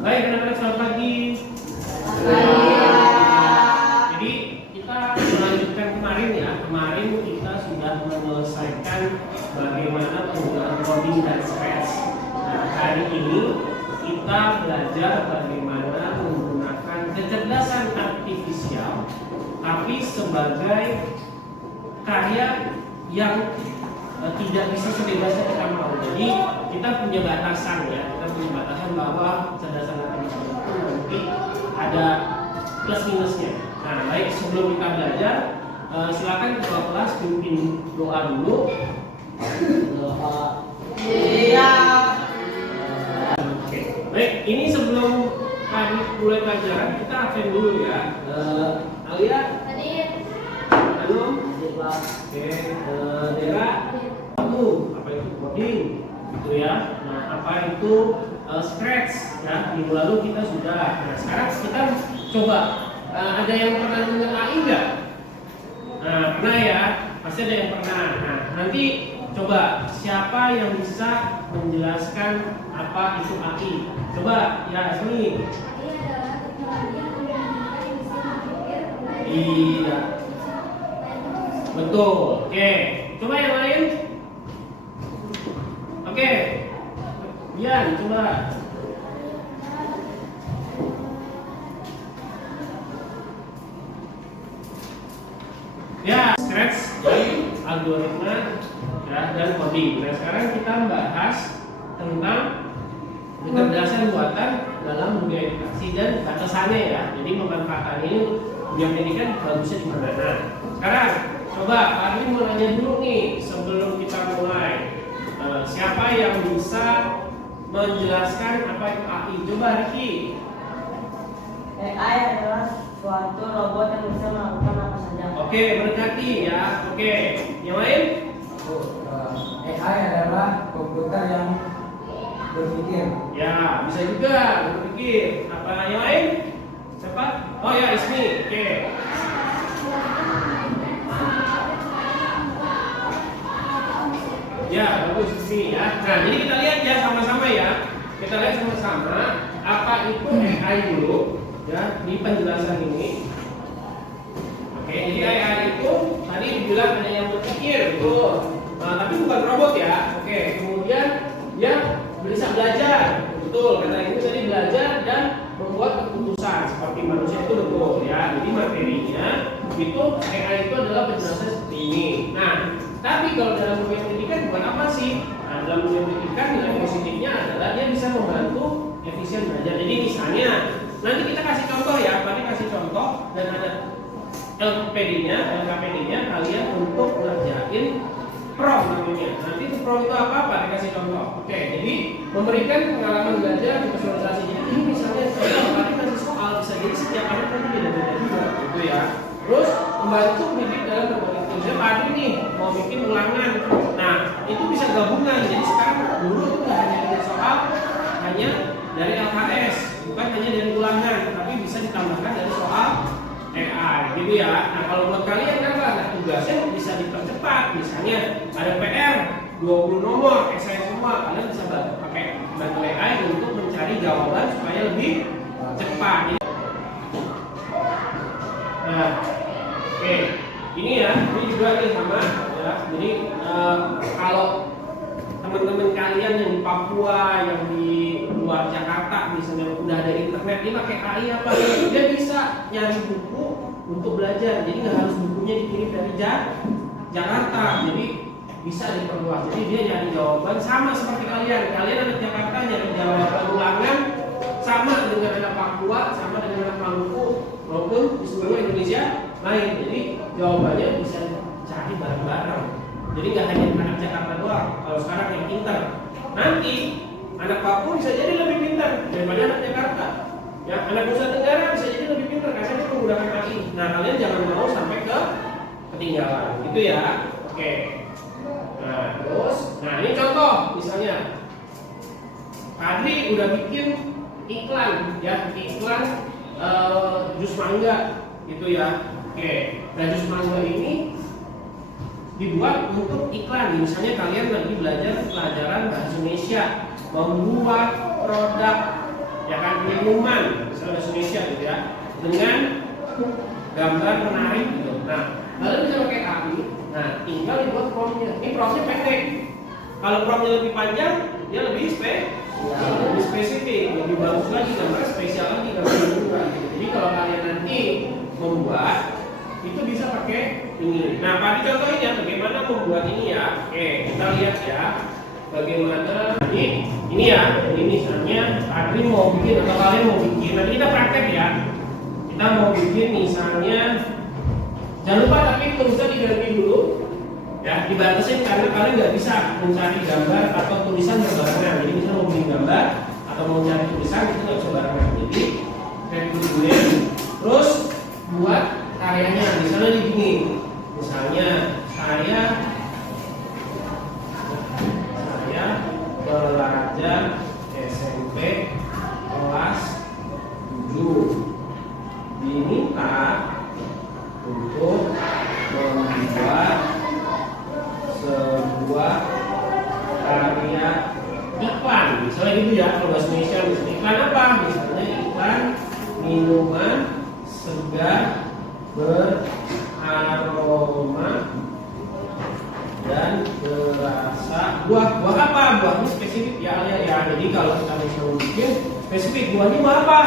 Baik, anak-anak selamat pagi. Jadi kita melanjutkan kemarin ya. Kemarin kita sudah menyelesaikan bagaimana penggunaan coding dan scratch. Nah, hari ini kita belajar bagaimana menggunakan kecerdasan artifisial, tapi sebagai karya yang tidak bisa sebebas yang kita mau. Jadi kita punya batasan ya, kita punya batasan bahwa kecerdasan artifisial itu nanti ada plus minusnya. Nah, baik, sebelum kita belajar, silakan ketua kelas pimpin doa dulu. Doa. Iya. Oke. Baik, ini sebelum kami mulai pelajaran kita absen dulu ya. Alia. Halo. Oke. Dera. Apa itu coding? Gitu ya. Nah, apa itu scratch? Ya, minggu lalu kita sudah. Nah, sekarang kita coba. Ada yang pernah dengar AI nggak? Nah, pernah ya, pasti ada yang pernah. Nah, nanti coba siapa yang bisa menjelaskan apa itu AI? Coba ya, Asmi. Iya. Betul. Oke. Coba yang lain. Oke. Bian, coba. Ya, scratch, algoritma, ya, dan coding. Nah, sekarang kita bahas tentang kecerdasan buatan dalam dunia edukasi dan batasannya ya. Jadi pemanfaatan ini dunia pendidikan bagusnya di mana? Nah, sekarang coba Arwin mau nanya dulu nih sebelum kita mulai. Siapa yang bisa menjelaskan apa itu AI? Coba Riki. AI adalah suatu robot yang bisa melakukan apa saja. Oke, berkati ya. Oke, yang lain? AI adalah komputer yang berpikir. Ya, bisa juga berpikir. Apa yang lain? Siapa? Oh ya, Ismi. Oke. Ya, bagus Ismi ya. Nah, jadi kita lihat ya sama-sama ya. Kita lihat sama-sama apa itu AI dulu ya di penjelasan ini. Oke, jadi AI itu tadi dibilang ada yang berpikir, betul. Nah, tapi bukan robot ya. Oke, kemudian dia bisa belajar, betul. Karena itu tadi belajar dan membuat keputusan seperti manusia itu betul ya. Jadi materinya itu AI itu adalah penjelasan seperti ini. Nah, tapi kalau dalam dunia pendidikan bukan apa sih? Nah, dalam dunia pendidikan nilai positifnya adalah dia bisa membantu efisien belajar. Jadi misalnya nanti kita kasih contoh ya, Pak kasih contoh dan ada LKPD-nya kalian untuk ngerjain prom namanya. Nanti prom itu apa? Pak dikasih contoh. Oke, jadi memberikan pengalaman belajar di visualisasi. Jadi ini misalnya saya kasih soal bisa jadi setiap anak nanti beda-beda juga, gitu ya. Terus membantu pendidik dalam berbagai kerja. Pak nih mau bikin ulangan. Nah, itu bisa gabungan. Jadi sekarang dulu itu nggak hanya dari soal, hanya dari LKS, bukan hanya dari ulangan, tapi bisa ditambahkan dari soal AI, gitu ya. Nah, kalau buat kalian kan nah, tugasnya bisa dipercepat. Misalnya ada PR 20 nomor, esai semua, kalian bisa pakai bantu AI untuk mencari jawaban supaya lebih cepat. Nah, oke, ini ya, ini juga nih sama ya. Jadi kalau teman-teman kalian yang di Papua, yang di luar Jakarta misalnya udah ada internet, dia pakai AI apa? Dia bisa nyari buku untuk belajar. Jadi nggak harus bukunya dikirim dari Jakarta. Jadi bisa diperluas. Jadi dia nyari jawaban sama seperti kalian. Kalian anak Jakarta nyari jawaban ulangan sama dengan anak Papua, sama dengan anak Maluku maupun di seluruh Indonesia lain. Jadi jawabannya bisa cari bareng-bareng. Jadi nggak hanya anak Jakarta doang. Kalau sekarang yang pintar, nanti anak Papua bisa jadi lebih pintar daripada anak Jakarta. Ya, anak Nusa Tenggara bisa jadi lebih pintar karena dia menggunakan AI. Nah, kalian jangan mau sampai ke ketinggalan, gitu ya. Oke. Nah, terus, nah ini contoh misalnya, Adri udah bikin iklan, ya iklan jus mangga, gitu ya. Oke. Nah, jus mangga ini dibuat untuk iklan. Misalnya kalian lagi belajar pelajaran bahasa Indonesia, membuat produk ya kan, minuman, misalnya bahasa Indonesia gitu ya, dengan gambar menarik gitu. Nah, lalu bisa pakai AI. Nah, tinggal dibuat promptnya. Ini promptnya pendek. Kalau promptnya lebih panjang, dia lebih spesifik, lebih bagus lagi, gambar spesial lagi, gambar juga. Jadi kalau kalian nanti membuat, itu bisa pakai ini. Nah, Pak contohin ya bagaimana membuat ini ya. Oke, kita lihat ya. Bagaimana ini ya, ini misalnya Adri mau bikin atau kalian mau bikin, nanti kita praktek ya. Kita mau bikin misalnya, jangan lupa tapi tulisnya diganti dulu ya, dibatasin karena kalian nggak bisa mencari gambar atau tulisan berbarengan. Jadi misalnya mau bikin gambar atau mau cari tulisan itu nggak bisa barengan. Jadi kayak dulu, terus buat karyanya, misalnya begini, misalnya saya pelajar SMP kelas 7 diminta untuk membuat sebuah karya iklan, misalnya gitu ya. Kalau bahasa Indonesia misalnya iklan apa? Misalnya iklan minuman segar beraroma dan berasa buah apa? Buahnya spesifik ya, Jadi kalau kita misalnya bikin spesifik buahnya buah apa?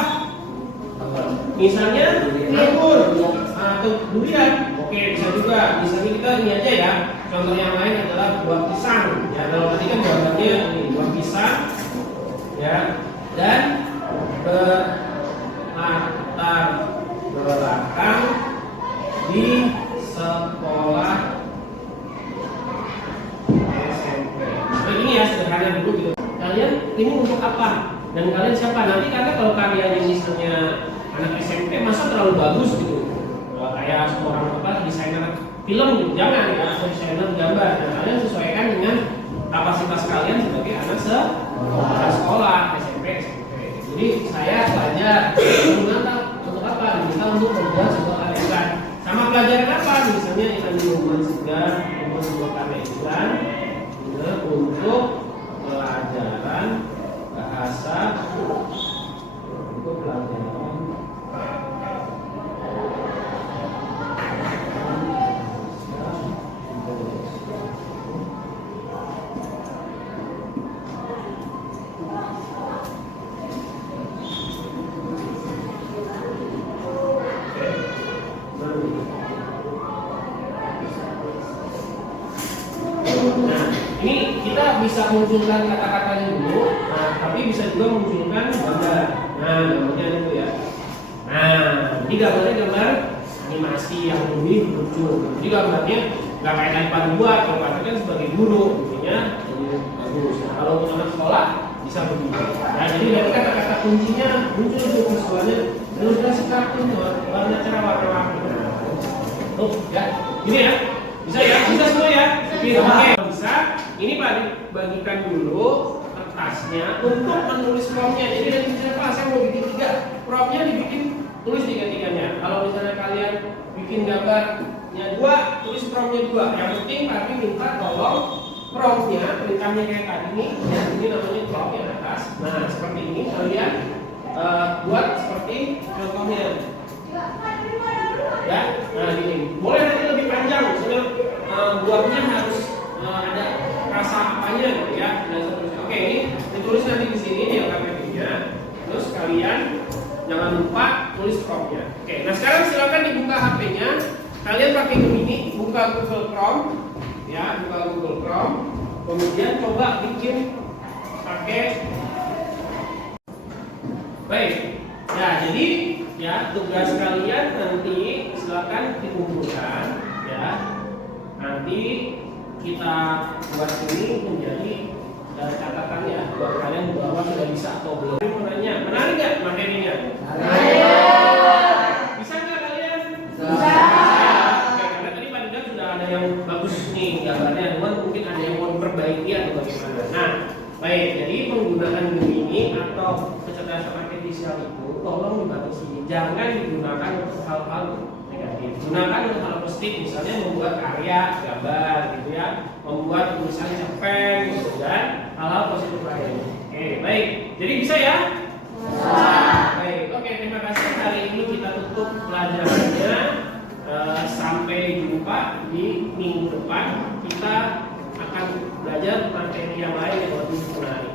Misalnya anggur atau durian. Oke, bisa juga. Misalnya kita ini aja ya. Contoh yang lain adalah buah pisang. Ya, kalau tadi kan gambarnya ini buah pisang ya, dan berlatar belakang di sekolah SMP. Nah, ini ya sederhana dulu gitu. Kalian ini untuk apa? Dan kalian siapa? Nanti karena kalau karyanya misalnya anak SMP masa terlalu bagus gitu. Kayak seorang desainer film gitu. Jangan ya, atau desainer gambar. Dan kalian sesuaikan dengan kapasitas kalian sebagai anak sekolah SMP. Jadi saya pelajar untuk apa? Kita untuk membuat sebuah karya iklan. Sama pelajaran apa? Misalnya iklan minuman segar, membuat sebuah karya iklan untuk pelajaran bahasa, untuk pelajaran bisa munculkan kata-katanya dulu, tapi bisa juga munculkan gambar. Nah, gambarnya itu ya. Nah, ini gambar animasi yang lebih lucu. Jadi gambarnya nggak kayak iPad buat, kalau Pak kan sebagai guru, intinya jadi bagus. Nah, kalau untuk anak sekolah bisa begitu. Nah, jadi nanti kata-kata kuncinya muncul di visualnya, ilustrasi kartun, warna cerah, warna-warni. Tuh, ya, gini ya, bisa ya, bisa semua ya. Oke, bisa. Ini Pak bagikan dulu kertasnya untuk menulis promptnya. Jadi nanti misalnya Pak saya mau bikin 3, promptnya dibikin, tulis 3-3-nya. Kalau misalnya kalian bikin gambarnya 2, tulis promptnya 2. Yang penting Pak minta tolong promptnya, perintahnya kayak tadi nih. Ini namanya prompt yang atas. Nah seperti ini kalian buat seperti contohnya. Ya, nah gini. Boleh nanti lebih panjang, misalnya buatnya harus ada rasa apanya gitu ya. Oke, ini ditulis nanti di sini di LKPP-nya. Terus kalian jangan lupa tulis promptnya. Oke, nah sekarang silakan dibuka HP-nya. Kalian pakai Gemini, buka Google Chrome, ya, buka Google Chrome. Kemudian coba bikin pakai. Baik, ya jadi ya tugas kalian nanti silakan dikumpulkan, ya. Nanti kita buat ini menjadi catatan ya buat kalian bahwa sudah bisa atau belum. Mau nanya, menarik nggak materinya? Bisa nggak kalian? Bisa. Oke, karena tadi Pak Dida sudah ada yang bagus nih gambarnya, cuman mungkin ada yang mau diperbaiki atau bagaimana. Nah, baik. Jadi penggunaan Gemini atau kecerdasan artifisial itu tolong dibatasi. Jangan digunakan untuk hal-hal negatif. Gunakan untuk hal positif, misalnya membuat karya, gambar, gitu ya, membuat tulisan cerpen, gitu kan, hal-hal positif lain. Oke, baik. Jadi bisa ya? Baik, oke, terima kasih. Hari ini kita tutup pelajarannya. Sampai jumpa di minggu depan. Kita akan belajar materi yang lain yang lebih menarik.